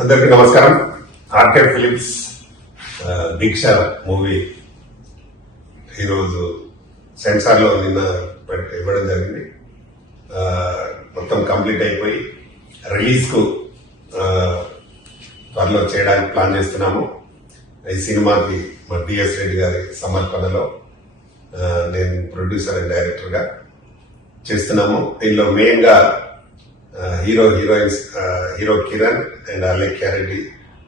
అందరికీ నమస్కారం. RK films దీక్ష movie ఈరోజు సెన్సార్ లో నిన్న ఇవ్వడం జరిగింది. మొత్తం కంప్లీట్ అయిపోయి రిలీజ్ కు త్వరలో చేయడానికి ప్లాన్ చేస్తున్నాము. ఈ సినిమాకి మా డిఎస్ రెడ్డి గారి సమర్పణలో నేను ప్రొడ్యూసర్ అండ్ డైరెక్టర్ గా చేస్తున్నాము. దీనిలో మెయిన్ గా heroines hero Kiran and Alekhya Reddy,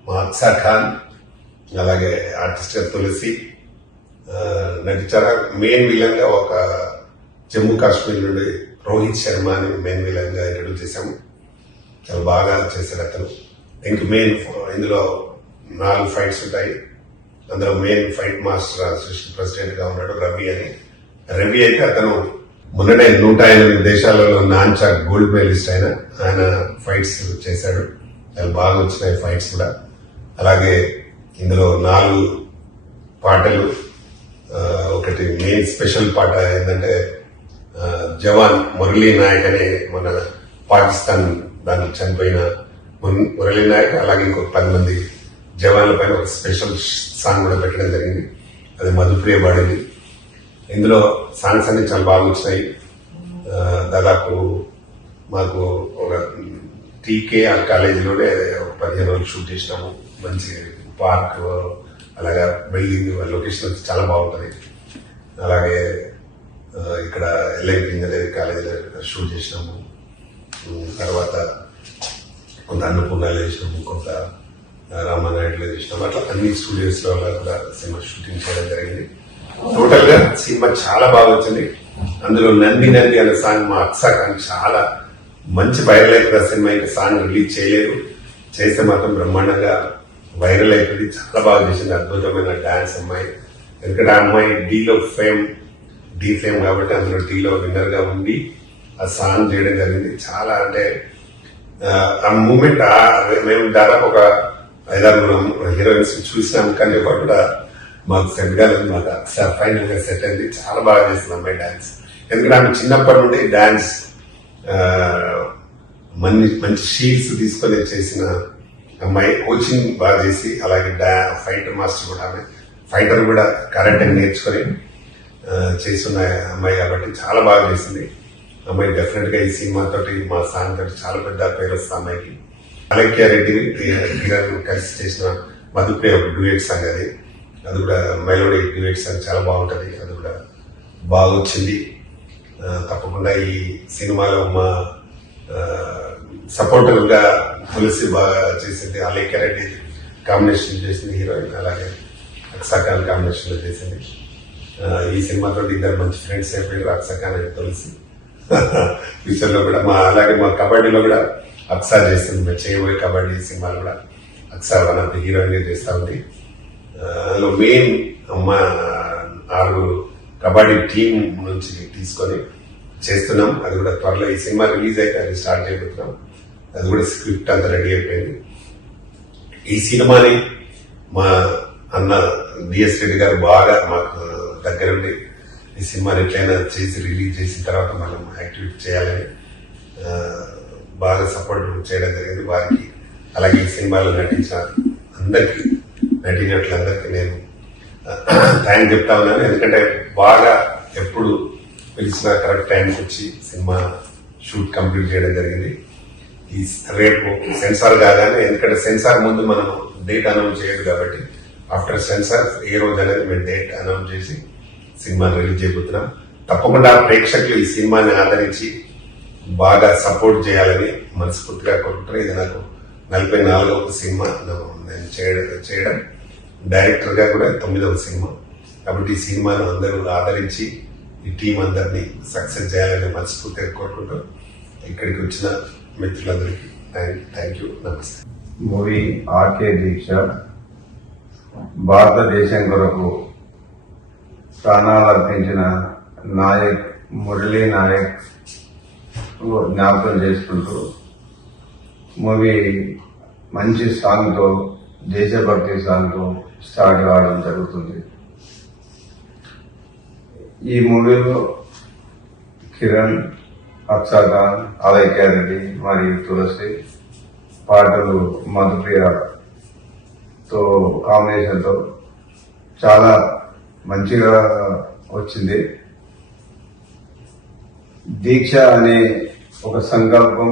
మా అక్సా ఖాన్, అలాగే ఆర్టిస్ట్ తులసి నటించారు. మెయిన్ విలన్ గా ఒక జమ్మూ కాశ్మీర్ నుండి రోహిత్ శర్మ అని మెయిన్ విలన్ గా ఇంట్రడ్యూస్ చేశాము. చాలా బాగా చేశారు అతను. మెయిన్ ఇందులో 4 ఫైట్స్ ఉంటాయి. అందులో main fight master association president గా ఉన్నాడు రవి అని. రవి అయితే అతను మొన్ననే 108 దేశాలలో నాన్చా గోల్డ్ మెడలిస్ట్ ఆయన ఫైట్స్ చేశాడు. చాలా బాగా వచ్చినాయి ఫైట్స్ కూడా. అలాగే ఇందులో 4 పాటలు. ఒకటి మెయిన్ స్పెషల్ పాట ఏంటంటే జవాన్ మురళీ నాయక్ అనే మన పాకిస్తాన్ దానికి చనిపోయిన మురళీ నాయక్, అలాగే ఇంకొక 10 మంది జవాన్ల పైన ఒక స్పెషల్ సాంగ్ కూడా పెట్టడం జరిగింది. అది మధుప్రియ పాడింది. ఇందులో సాంగ్స్ అన్ని చాలా బాగా వచ్చినాయి. దాదాపు మాకు ఒక టీకేఆర్ కాలేజీలోనే ఒక 15 రోజులు షూట్ చేసినాము. మంచి పార్క్, అలాగే బిల్డింగ్ లొకేషన్ వచ్చి చాలా బాగుంటుంది. అలాగే ఇక్కడ ఎల్ఐటి ఇంజనీరింగ్ కాలేజీలో షూట్ చేసినాము. తర్వాత కొంత అన్నపూర్ణలో చేసినాము, కొంత రామానాయుడులో చేసినాము. అట్లా అన్ని స్టూడియోస్ లో కూడా సినిమా షూటింగ్ చేయడం జరిగింది. టోటల్ గా సినిమా చాలా బాగా వచ్చింది. అందులో నంది నంది అనే సాంగ్ మా అక్సా ఖాన్ చాలా మంచి వైరల్ అయిపోయింది. ఆ సినిమా ఇంకా సాంగ్ రిలీజ్ చేయలేదు, చేస్తే మాత్రం బ్రహ్మాండంగా వైరల్ అయిపోయింది. చాలా బాగా చేసింది. అద్భుతమైన డాన్స్ అమ్మాయి. ఎందుకంటే ఆ అమ్మాయి డి ఫేమ్ కాబట్టి అందులో డీలో విన్నర్ గా ఉండి ఆ సాంగ్ చేయడం జరిగింది. చాలా అంటే ఆ మూమెంట్ మేము దాదాపు ఒక 5-6 హీరోయిన్స్ చూసినాం, కానీ ఒకటి కూడా మాకు సెట్ కాలేదు. మాకు ఒకసారి ఫైనల్ గా సెట్ అయింది. చాలా బాగా చేసింది అమ్మాయి డాన్స్. ఎందుకంటే ఆమె చిన్నప్పటి నుండి డాన్స్ మంచి షీట్స్ తీసుకొని చేసిన అమ్మాయి. కోచింగ్ బాగా చేసి, అలాగే ఫైటర్ మాస్టర్ కూడా ఆమె ఫైటర్ కూడా కరెక్ట్ గా నేర్చుకొని చేస్తున్న అమ్మాయి కాబట్టి చాలా బాగా చేసింది అమ్మాయి. డెఫినెట్ గా ఈ సినిమా తోటి మా సాంగ్ తోటి చాలా పెద్ద పేరు వస్తుంది అమ్మాయికి. అలేఖ్య రెడ్డి కలిసి చేసిన మధుప్రియ ఒక డ్యూయట్ సాంగ్ అది కూడా మెలోడీ డ్యూయట్ సాంగ్ చాలా బాగుంటది. అది కూడా బాగా వచ్చింది. తప్పకుండా ఈ సినిమాలో మా సపోర్టర్ గా తులసి బాగా చేసింది. అలేఖ్య రెడ్డి కాంబినేషన్ చేసింది హీరోయిన్, అలాగే అక్సా ఖాన్ కాంబినేషన్ లో చేసింది. ఈ సినిమాతో 2 మంచి ఫ్రెండ్స్ అయిపోయారు, అక్సా ఖాన్ అండ్ తులసి. ఫ్యూచర్ లో కూడా అలాగే మా కబడ్డీలో కూడా అక్సా చేస్తుంది. మేము చేయబోయే కబడ్డీ సినిమాలు కూడా Aksa one of the heroine చేస్తా ఉంది. అందులో మెయిన్ 6 కబడ్డీ టీం నుంచి తీసుకొని చేస్తున్నాం. అది కూడా త్వరలో ఈ సినిమా రిలీజ్ అయితే అది స్టార్ట్ చేయబోతున్నాం. అది కూడా స్క్రిప్ట్ అంతా రెడీ అయిపోయింది. ఈ సినిమాని మా అన్న డిఎస్ రెడ్డి గారు బాగా మాకు దగ్గరుండి ఈ సినిమాని ఎట్లయినా చేసి రిలీజ్ చేసిన తర్వాత మనం యాక్టివేట్ చేయాలని బాగా సపోర్ట్ చేయడం జరిగింది వారికి. అలాగే ఈ సినిమాలో నటించిన అందరికీ, నటినట్లందరికీ నేను థ్యాంక్ చెప్తా ఉన్నాను. ఎందుకంటే బాగా ఎప్పుడు పిలిచిన కరెక్ట్ టైంకి వచ్చి సినిమా షూట్ కంప్లీట్ చేయడం జరిగింది. ఈ రేపు సెన్సార్ కాగానే, ఎందుకంటే సెన్సార్ ముందు మనం డేట్ అనౌన్స్ చేయదు కాబట్టి ఆఫ్టర్ సెన్సార్ ఏ రోజు అనేది మేము డేట్ అనౌన్స్ చేసి సినిమాని రిలీజ్ చేయబోతున్నాం. తప్పకుండా ప్రేక్షకులు ఈ సినిమాని ఆదరించి బాగా సపోర్ట్ చేయాలని మనస్ఫూర్తిగా కోరుకుంటున్నాను. ఇది నాకు 44వ సినిమా నేను చేయడం. డైరెక్టర్ గా కూడా 9వ సినిమా. కాబట్టి ఈ సినిమాను అందరూ ఆదరించి ఈ టీం అందరినీ సక్సెస్ చేయాలని మనస్ఫూర్తిగా కోరుకుంటూ ఇక్కడికి వచ్చిన మిత్రులందరికీ థ్యాంక్ యూ, నమస్తే. మూవీ ఆర్కే దీక్ష భారతదేశం కొరకు ప్రాణాలు అర్పించిన నాయక్ మురళీ నాయక్ జ్ఞాపకం చేసుకుంటూ మూవీ మంచి సాంగ్తో, దేశభక్తి సాంగ్తో స్టార్ట్ కావడం జరుగుతుంది. ఈ మూవీలో కిరణ్, అక్సా ఖాన్, అలేఖ్య రెడ్డి మరియు తులసి పాటలు మధుప్రియతో కాంబినేషన్తో చాలా మంచిగా వచ్చింది. దీక్ష అనే ఒక సంకల్పం,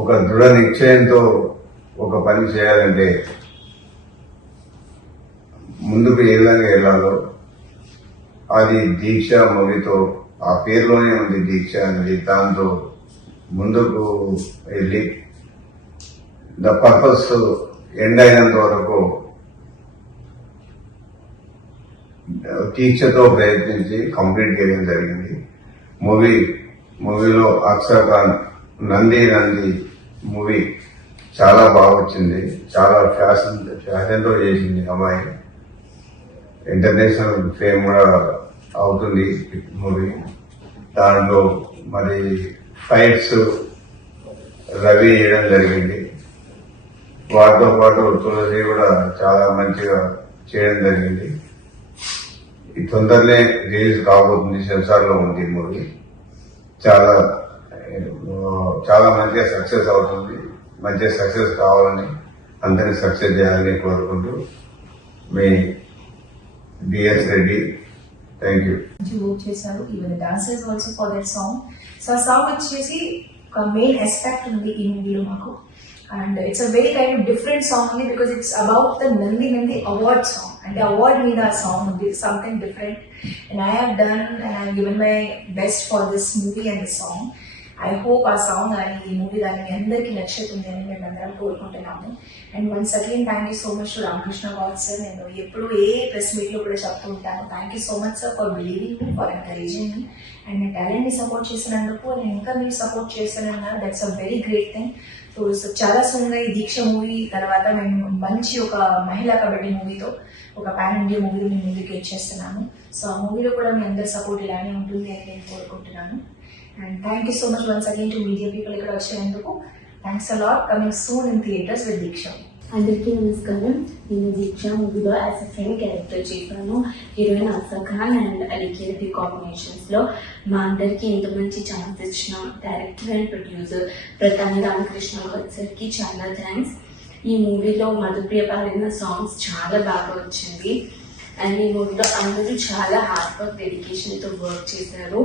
ఒక దృఢ నిశ్చయంతో ఒక పని చేయాలంటే ముందుకు ఏ విధంగా వెళ్ళాలో అది దీక్ష మూవీతో, ఆ పేరులోనే ఉంది దీక్ష అనేది, దాంతో ముందుకు వెళ్ళి ద పర్పస్ ఎండ్ అయినంత వరకు దీక్షతో ప్రయత్నించి కంప్లీట్ చేయడం జరిగింది. మూవీలో అక్షర్ ఖాన్ నంది మూవీ చాలా బాగా వచ్చింది. చాలా ఫ్యాషన్తో చేసింది అమ్మాయి. ఇంటర్నేషనల్ ఫేమ్ కూడా అవుతుంది మూవీ. దాంట్లో మరి ఫైట్స్ రవి చేయడం జరిగింది. వాటితో పాటు తులసి కూడా చాలా మంచిగా చేయడం జరిగింది. ఈ తొందరనే రిలీజ్ కాబోతుంది. సెన్సార్ లో ఉంది మూవీ. చాలా మంచిగా సక్సెస్ అవుతుంది. మంచిగా సక్సెస్ కావాలని, అందరినీ సక్సెస్ చేయాలని కోరుకుంటూ మీ D S Reddy. Thank you. Work చేశారు. Even dancers also for that song. So ఆ సాంగ్ వచ్చేసి ఒక మెయిన్ ఆస్పెక్ట్ ఉంది ఈ మూవీలో మాకు. And it's a very kind of different song ఉంది, because it's about the Nandi award song. అంటే అవార్డ్ మీద ఆ సాంగ్ ఉంది, something different. And I have done and I have given my best for this movie and this song. I hope ఆ song కానీ ఈ movie కానీ మీ అందరికీ నచ్చుతుంది అని మేము అందరం కోరుకుంటున్నాము. And once again thank you so much to Ramakrishna Goud sir. నేను ఎప్పుడు ఏ ప్రెస్ మీట్లో కూడా చెప్తూ ఉంటాను, thank you so much sir for believing me, for encouraging me. And నా టాలెంట్ని సపోర్ట్ చేసినందుకు, నేను ఇంకా మీరు సపోర్ట్ చేస్తున్నారు, that's a very great thing. So చాలా సోన్గా ఈ దీక్ష మూవీ తర్వాత మేము మంచి ఒక మహిళా కబడ్డీ మూవీతో, ఒక పాన్ ఇండియా మూవీలో మేము ముందుకు ఇచ్చేస్తున్నాము. సో ఆ మూవీలో కూడా మీ అందరి సపోర్ట్ ఇలానే ఉంటుంది అని నేను కోరుకుంటున్నాను. And thank you so much once again to media people ఇక్కడ వచ్చినందుకు. Thanks a lot. Coming soon in theatres with Deeksha. అందరికీ నమస్కారం. నేను దీక్ష మూవీలో యాజ్ అ ఫ్రెండ్ క్యారెక్టర్ చేశాను. Heroine Akshar Khan and Aliketi combinations లో మా అందరికీ ఇంత మంచి ఛాన్స్ ఇచ్చిన director and producer Pratani Ramakrishna గారికి చాలా థ్యాంక్స్. ఈ మూవీలో మధుప్రియ పాడిన సాంగ్స్ చాలా బాగా వచ్చింది. అండ్ ఈ మూవీలో అందరూ చాలా హార్డ్ వర్క్, డెడికేషన్తో వర్క్ చేశారు.